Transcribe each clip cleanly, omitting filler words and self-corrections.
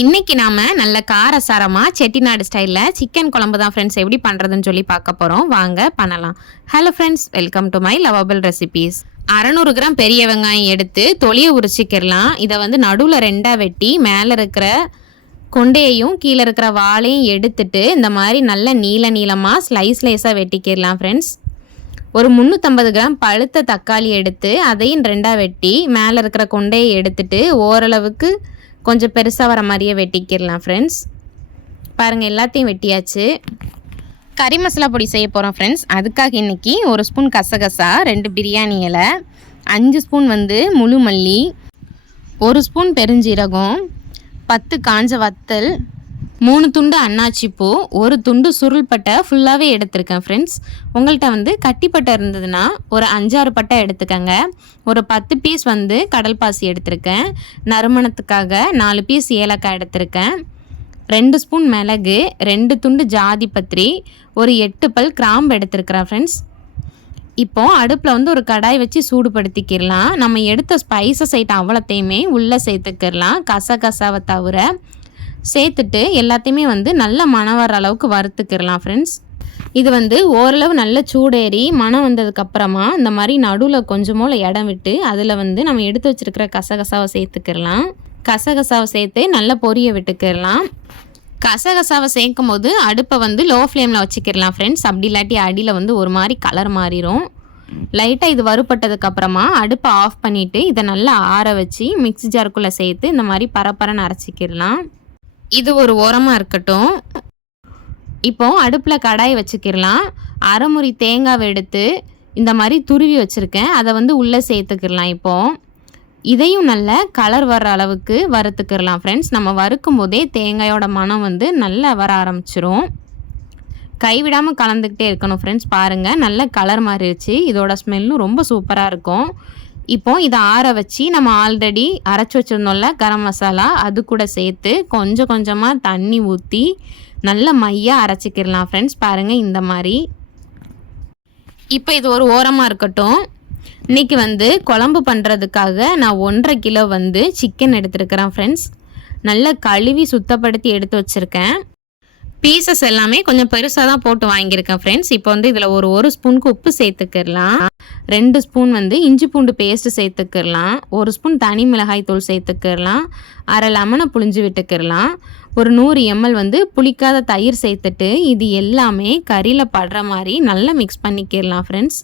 இன்னைக்கு நாம நல்ல காரசாரமா செட்டிநாடு ஸ்டைல்ல சிக்கன் குழம்பு தான் ஃப்ரெண்ட்ஸ் எப்படி பண்றதுன்னு சொல்லி பார்க்க போறோம். வாங்க பண்ணலாம். Hello friends, welcome to my lovable recipes. 600 gram பெரிய வெங்காயம் எடுத்து தொலியை உரிச்சிக்கலாம். இதை வந்து நடுவில் ரெண்டாக வெட்டி மேலே இருக்கிற கொண்டையையும் கீழே இருக்கிற வாழையும் எடுத்துட்டு இந்த மாதிரி நல்ல நீளமாக ஸ்லைஸாக வெட்டிக்கிடலாம் ஃப்ரெண்ட்ஸ். ஒரு 350 கிராம் பழுத்த தக்காளி எடுத்து அதையும் ரெண்டாக வெட்டி மேலே இருக்கிற கொண்டையை எடுத்துட்டு ஓரளவுக்கு கொஞ்சம் பெருசாக வர மாதிரியே வெட்டிக்கிடலாம் ஃப்ரெண்ட்ஸ். பாருங்கள், எல்லாத்தையும் வெட்டியாச்சு. கறி மசாலா பொடி செய்ய போகிறோம் ஃப்ரெண்ட்ஸ். அதுக்காக இன்றைக்கி 1 ஸ்பூன் கசகசா, 2 பிரியாணி இலை, 5 ஸ்பூன் முழு மல்லி, 1 ஸ்பூன் பெருஞ்சீரகம், 10 காஞ்ச வத்தல், 3 துண்டு அன்னாச்சிப்பூ, 1 துண்டு சுருள்பட்டை ஃபுல்லாகவே எடுத்திருக்கேன் ஃப்ரெண்ட்ஸ். உங்கள்கிட்ட கட்டிப்பட்டை இருந்ததுன்னா ஒரு 5-6 பட்டை எடுத்துக்கங்க. ஒரு 10 பீஸ் கடல் பாசி எடுத்திருக்கேன். நறுமணத்துக்காக 4 பீஸ் ஏலக்காய் எடுத்திருக்கேன். 2 ஸ்பூன் மிளகு, 2 துண்டு ஜாதி பத்திரி, ஒரு 8 பல் கிராம்பு எடுத்திருக்கிறேன் ஃப்ரெண்ட்ஸ். இப்போது அடுப்பில் ஒரு கடாய் வச்சு சூடுபடுத்திக்கிடலாம். நம்ம எடுத்த ஸ்பைசஸ் ஐட்டம் அவ்வளோத்தையுமே உள்ளே சேர்த்துக்கிடலாம். கசகசாவை தவிர சேர்த்துட்டு எல்லாத்தையுமே நல்ல மணம் வர அளவுக்கு வறுத்துக்கிடலாம் ஃப்ரெண்ட்ஸ். இது ஓரளவு நல்ல சூடேறி மணம் வந்ததுக்கப்புறமா இந்த மாதிரி நடுவில் கொஞ்சமோல இடம் விட்டு அதில் நம்ம எடுத்து வச்சுருக்கிற கசகசாவை சேர்த்துக்கிடலாம். கசகசாவை சேர்த்து நல்லா பொரிய விட்டுக்கிடலாம். கசகசாவை சேர்க்கும் போது அடுப்பை லோ ஃப்ளேமில் வச்சுக்கிடலாம் ஃப்ரெண்ட்ஸ். அப்படி இல்லாட்டி அடியில் ஒரு மாதிரி கலர் மாறிடும். லைட்டாக இது வறுபட்டதுக்கப்புறமா அடுப்பை ஆஃப் பண்ணிவிட்டு இதை நல்லா ஆற வச்சு மிக்ஸி ஜாருக்குள்ளே சேர்த்து இந்த மாதிரி பரப்பரன்னு அரைச்சிக்கிடலாம். இது ஒரு ஓரமாக இருக்கட்டும். இப்போது அடுப்பில் கடாய் வச்சுக்கிடலாம். அரைமுறி தேங்காவை எடுத்து இந்த மாதிரி துருவி வச்சுருக்கேன். அதை உள்ளே சேர்த்துக்கிடலாம். இப்போது இதையும் நல்ல கலர் வர்ற அளவுக்கு வறுத்துக்கிடலாம் ஃப்ரெண்ட்ஸ். நம்ம வறுக்கும் போதே தேங்காயோட மனம் நல்லா வர ஆரம்பிச்சிரும். கைவிடாமல் கலந்துக்கிட்டே இருக்கணும் ஃப்ரெண்ட்ஸ். பாருங்கள், நல்ல கலர் மாறிடுச்சு. இதோட ஸ்மெல்லும் ரொம்ப சூப்பராக இருக்கும். இப்போது இதை ஆற வச்சு நம்ம ஆல்ரெடி அரைச்சி வச்சுருந்தோம்ல கரம் மசாலா, அது கூட சேர்த்து கொஞ்சம் கொஞ்சமாக தண்ணி ஊற்றி நல்ல மையாக அரைச்சிக்கிடலாம் ஃப்ரெண்ட்ஸ். பாருங்கள், இந்த மாதிரி. இப்போ இது ஒரு ஓரமாக இருக்கட்டும். இன்றைக்கி குழம்பு பண்ணுறதுக்காக நான் 1.5 கிலோ சிக்கன் எடுத்துருக்கிறேன் ஃப்ரெண்ட்ஸ். நல்லா கழுவி சுத்தப்படுத்தி எடுத்து வச்சுருக்கேன். பீசஸ் எல்லாமே கொஞ்சம் பெருசாக தான் போட்டு வாங்கியிருக்கேன் ஃப்ரெண்ட்ஸ். இப்போ இதில் ஒரு ஸ்பூனுக்கு உப்பு சேர்த்துக்கிடலாம். 2 ஸ்பூன் இஞ்சி பூண்டு பேஸ்ட்டு சேர்த்துக்கிடலாம். 1 ஸ்பூன் தனி மிளகாய் தூள் சேர்த்துக்கிடலாம். அரை லெமனை புழிஞ்சு விட்டுக்கிடலாம். ஒரு 100 ml புளிக்காத தயிர் சேர்த்துட்டு இது எல்லாமே கறியில் படுற மாதிரி நல்லா மிக்ஸ் பண்ணிக்கிடலாம் ஃப்ரெண்ட்ஸ்.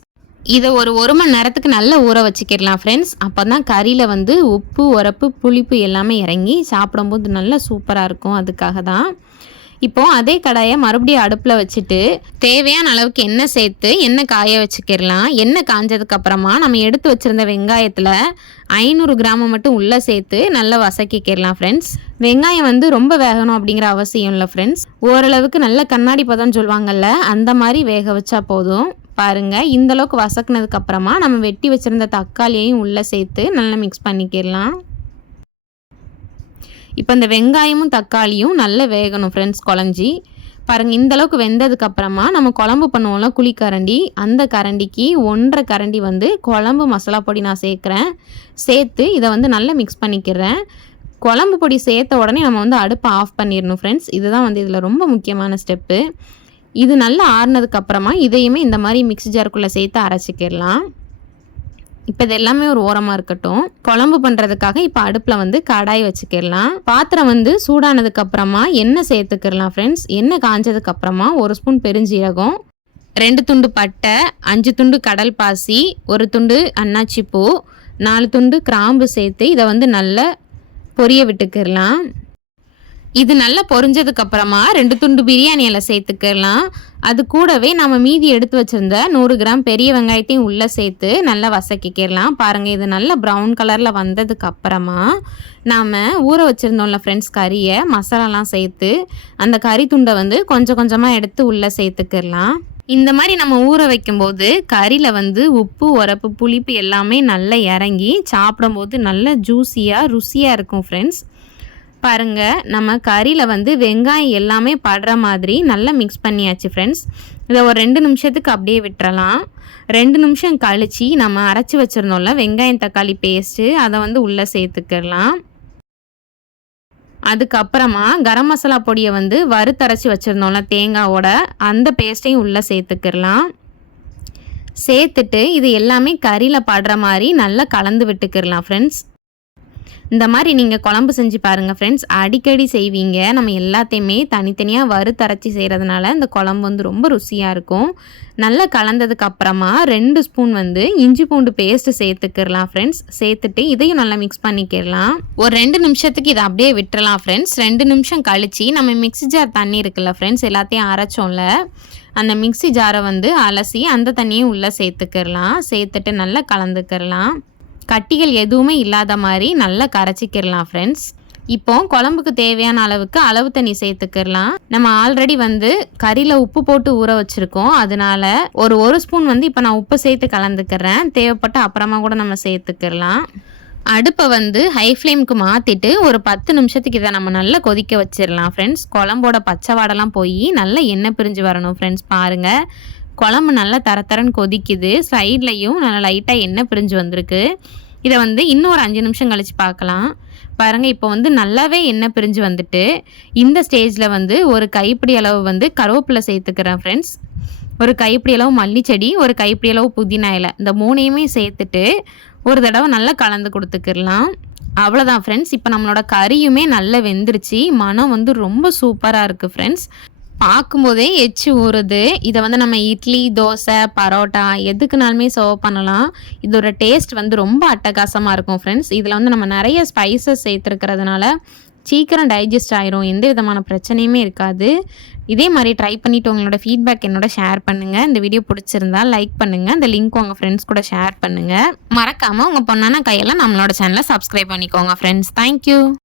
இதை ஒரு மணி நேரத்துக்கு நல்லா ஊற வச்சுக்கிடலாம் ஃப்ரெண்ட்ஸ். அப்போ தான் கறியில் உப்பு, உரப்பு, புளிப்பு எல்லாமே இறங்கி சாப்பிடும்போது நல்லா சூப்பராக இருக்கும். அதுக்காக தான். இப்போது அதே கடாயை மறுபடியும் அடுப்பில் வச்சுட்டு தேவையான அளவுக்கு எண்ணெய் சேர்த்து எண்ணெய் காய வச்சுக்கிடலாம். எண்ணெய் காஞ்சதுக்கப்புறமா நம்ம எடுத்து வச்சுருந்த வெங்காயத்தில் 500 கிராம் மட்டும் உள்ளே சேர்த்து நல்லா வசக்கிக்கிடலாம் ஃப்ரெண்ட்ஸ். வெங்காயம் ரொம்ப வேகணும் அப்படிங்கிற அவசியம் இல்லை ஃப்ரெண்ட்ஸ். ஓரளவுக்கு நல்ல கண்ணாடி பதம்னு சொல்லுவாங்கள்ல, அந்த மாதிரி வேக வச்சா போதும். பாருங்கள், இந்தளவுக்கு வசக்குனதுக்கப்புறமா நம்ம வெட்டி வச்சுருந்த தக்காளியையும் உள்ளே சேர்த்து நல்லா மிக்ஸ் பண்ணிக்கிடலாம். இப்போ இந்த வெங்காயமும் தக்காளியும் நல்லா வேகணும் ஃப்ரெண்ட்ஸ், குழஞ்சி. பாருங்கள், இந்தளவுக்கு வெந்ததுக்கப்புறமா நம்ம குழம்பு பண்ணுவோம்ல குழிக்கரண்டி, அந்த கரண்டிக்கு 1.5 கரண்டி குழம்பு மசாலா பொடி நான் சேர்க்குறேன். சேர்த்து இதை நல்லா மிக்ஸ் பண்ணிக்கிறேன். குழம்பு பொடி சேர்த்த உடனே நம்ம அடுப்பை ஆஃப் பண்ணிடணும் ஃப்ரெண்ட்ஸ். இதுதான் இதில் ரொம்ப முக்கியமான ஸ்டெப்பு. இது நல்லா ஆறுனதுக்கப்புறமா இதையுமே இந்த மாதிரி மிக்ஸி ஜாருக்குள்ளே சேர்த்து அரைச்சிக்கிடலாம். இப்போ இது எல்லாமே ஒரு ஓரமாக இருக்கட்டும். குழம்பு பண்ணுறதுக்காக இப்போ அடுப்பில் கடாய் வச்சுக்கிடலாம். பாத்திரம் சூடானதுக்கப்புறமா எண்ணெய் சேர்த்துக்கிடலாம் ஃப்ரெண்ட்ஸ். எண்ணெய் காஞ்சதுக்கப்புறமா 1 ஸ்பூன் பெருஞ்சீரகம், 2 துண்டு பட்டை, 5 துண்டு கடல் பாசி, 1 துண்டு அன்னாச்சிப்பூ, 4 துண்டு கிராம்பு சேர்த்து இதை நல்லா பொரிய விட்டுக்கிடலாம். இது நல்லா பொரிஞ்சதுக்கப்புறமா 2 துண்டு பிரியாணி இலை சேர்த்துக்கலாம். அது கூடவே நம்ம மீதி எடுத்து வச்சுருந்த 100 கிராம் பெரிய வெங்காயத்தையும் உள்ளே சேர்த்து நல்லா வசக்கிக்கிடலாம். பாருங்கள், இது நல்லா ப்ரௌன் கலரில் வந்ததுக்கப்புறமா நாம் ஊற வச்சுருந்தோம்ல ஃப்ரெண்ட்ஸ் கறியை, மசாலாலாம் சேர்த்து அந்த கறி துண்டை கொஞ்சம் கொஞ்சமாக எடுத்து உள்ளே சேர்த்துக்கிடலாம். இந்த மாதிரி நம்ம ஊற வைக்கும்போது கறியில் உப்பு, உரப்பு, புளிப்பு எல்லாமே நல்லா இறங்கி சாப்பிடும்போது நல்லா ஜூஸியாக ருசியாக இருக்கும் ஃப்ரெண்ட்ஸ். பாருங்கள், நம்ம கறியில் வெங்காயம் எல்லாமே படுற மாதிரி நல்லா மிக்ஸ் பண்ணியாச்சு ஃப்ரெண்ட்ஸ். இதை ஒரு 2 நிமிஷத்துக்கு அப்படியே விட்டுறலாம். 2 நிமிஷம் கழித்து நம்ம அரைச்சி வச்சுருந்தோம்ல வெங்காயம் தக்காளி பேஸ்ட்டு, அதை உள்ளே சேர்த்துக்கிடலாம். அதுக்கப்புறமா கரம் மசாலா பொடியை வந்து வறுத்தரைச்சி வச்சுருந்தோம்ல தேங்காவோட, அந்த பேஸ்ட்டையும் உள்ளே சேர்த்துக்கிடலாம். சேர்த்துட்டு இது எல்லாமே கறியில் படுற மாதிரி நல்லா கலந்து விட்டுக்கிடலாம் ஃப்ரெண்ட்ஸ். இந்த மாதிரி நீங்கள் குழம்பு செஞ்சு பாருங்கள் ஃப்ரெண்ட்ஸ். அடிக்கடி செய்வீங்க. நம்ம எல்லாத்தையுமே தனித்தனியாக வறுத்தரைச்சி செய்கிறதுனால இந்த குழம்பு வந்து ரொம்ப ருசியாக இருக்கும். நல்லா கலந்ததுக்கு அப்புறமா 2 ஸ்பூன் வந்து இஞ்சி பூண்டு பேஸ்ட்டு சேர்த்துக்கிடலாம் ஃப்ரெண்ட்ஸ். சேர்த்துட்டு இதையும் நல்லா மிக்ஸ் பண்ணிக்கிடலாம். ஒரு 2 நிமிஷத்துக்கு இதை அப்படியே விட்டுறலாம் ஃப்ரெண்ட்ஸ். 2 நிமிஷம் கழித்து நம்ம மிக்ஸி ஜார் தண்ணி இருக்குல்ல ஃப்ரெண்ட்ஸ், எல்லாத்தையும் அரைச்சோம்ல, அந்த மிக்ஸி ஜாரை வந்து அலசி அந்த தண்ணியும் உள்ளே சேர்த்துக்கிடலாம். சேர்த்துட்டு நல்லா கலந்துக்கிடலாம். கட்டிகள் எதுவுமே இல்லாத மாதிரி நல்லா கரைச்சிக்கிடலாம் ஃப்ரெண்ட்ஸ். இப்போ குழம்புக்கு தேவையான அளவுக்கு அளவு தண்ணி சேர்த்துக்கிடலாம். நம்ம ஆல்ரெடி வந்து கறியில் உப்பு போட்டு ஊற வச்சுருக்கோம். அதனால ஒரு ஸ்பூன் வந்து இப்போ நான் உப்பு சேர்த்து கலந்துக்கிறேன். தேவைப்பட்ட அப்புறமா கூட நம்ம சேர்த்துக்கிடலாம். அடுப்பை வந்து ஹை ஃப்ளேமுக்கு மாற்றிட்டு ஒரு 10 நிமிஷத்துக்கு இதை நம்ம நல்லா கொதிக்க வச்சிடலாம் ஃப்ரெண்ட்ஸ். குழம்போட பச்சை வாடெல்லாம் போய் நல்லா எண்ணெய் பிரிஞ்சு வரணும் ஃப்ரெண்ட்ஸ். பாருங்கள், குழம்பு நல்லா தரன்னு கொதிக்குது. சைட்லையும் நல்லா லைட்டாக எண்ணெய் பிரிஞ்சு வந்திருக்கு. இதை வந்து இன்னும் ஒரு 5 நிமிஷம் கழித்து பார்க்கலாம். பாருங்கள், இப்போ வந்து நல்லாவே எண்ணெய் பிரிஞ்சு வந்துட்டு இந்த ஸ்டேஜில் வந்து ஒரு கைப்பிடி அளவு வந்து கருவேப்பிலை சேர்த்துக்கிறேன் ஃப்ரெண்ட்ஸ். ஒரு கைப்பிடி அளவு மல்லிச்செடி, ஒரு கைப்பிடி அளவு புதினா இலை, இந்த 3ஐயுமே சேர்த்துட்டு ஒரு தடவை நல்லா கலந்து கொடுத்துக்கிடலாம். அவ்வளோதான் ஃப்ரெண்ட்ஸ். இப்போ நம்மளோட கறியுமே நல்லா வெந்துருச்சு. மனம் வந்து ரொம்ப சூப்பராக இருக்குது ஃப்ரெண்ட்ஸ். பார்க்கும்போதே எச்சு ஊறுது. இதை வந்து நம்ம இட்லி, தோசை, பரோட்டா எதுக்குனாலுமே சர்வ் பண்ணலாம். இதோட டேஸ்ட் வந்து ரொம்ப அட்டகாசமாக இருக்கும் ஃப்ரெண்ட்ஸ். இதில் வந்து நம்ம நிறைய ஸ்பைசஸ் சேர்த்துருக்கிறதுனால சீக்கிரம் டைஜஸ்ட் ஆயிரும். எந்த விதமான பிரச்சனையுமே இருக்காது. இதே மாதிரி ட்ரை பண்ணிவிட்டு உங்களோட ஃபீட்பேக் என்னோட ஷேர் பண்ணுங்கள். இந்த வீடியோ பிடிச்சிருந்தா லைக் பண்ணுங்கள். இந்த லிங்க் உங்கள் ஃப்ரெண்ட்ஸ் கூட ஷேர் பண்ணுங்கள். மறக்காமல் உங்கள் பொண்ணான கையெல்லாம் நம்மளோட சேனலை சப்ஸ்கிரைப் பண்ணிக்கோங்க ஃப்ரெண்ட்ஸ். தேங்க்யூ.